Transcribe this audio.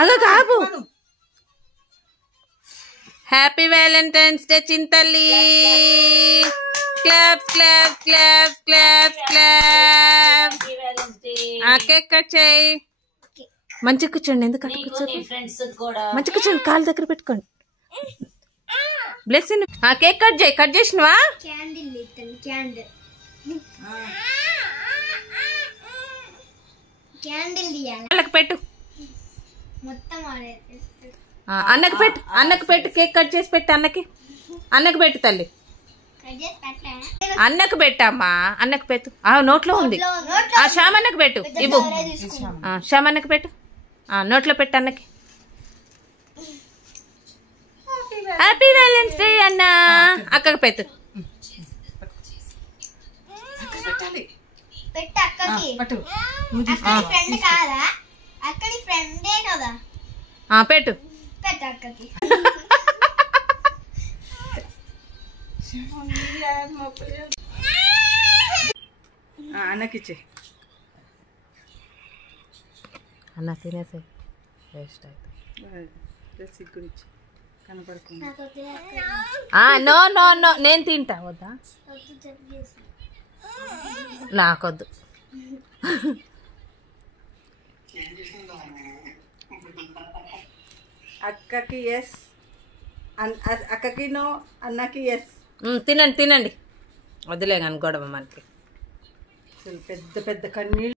అలా కాపు. Happy valentine's day చింతల్లి. Claps claps claps claps claps. Cake cut చేయి. మంచి కూర్చోండి. ఎందుకు అట్లా కూర్చోండి? మంచి కూర్చోండి. కాలు దగ్గర పెట్టుకోండి. బ్లెస్సింగ్. కేక్ కట్ చేయి. కట్ చేసినవా? వాళ్ళకి పెట్టు. అన్నకి పెట్టు. అన్నకి పెట్టు. కేక్ కట్ చేసి పెట్టు. అన్నకి పెట్టు తల్లి. అన్నకు పెట్టమ్మా. అన్నకు పెట్టు. నోట్లో ఉంది. శ్యామన్నకు పెట్టు. ఇవ్వు. శ్యామన్నకు పెట్టు. నోట్లో పెట్టు అన్నకి. హ్యాపీ వ్యాలెంటైన్స్ డే అన్న. అక్కకి పెట్టు. పెట్టు. అన్నకిచ్చే. అన్న తినేసే వేస్ట్ అయితే సిగ్గునిచ్చి కనపడుతుంది. నో నో నో నేను తింటా. వద్దా? నాకొద్దు. అక్కకి ఎస్, అక్కకి నో, అన్నకి ఎస్. తినండి తినండి. వదిలే కానీ గొడవ మనకి. అసలు పెద్ద పెద్ద కన్నీళ్ళు.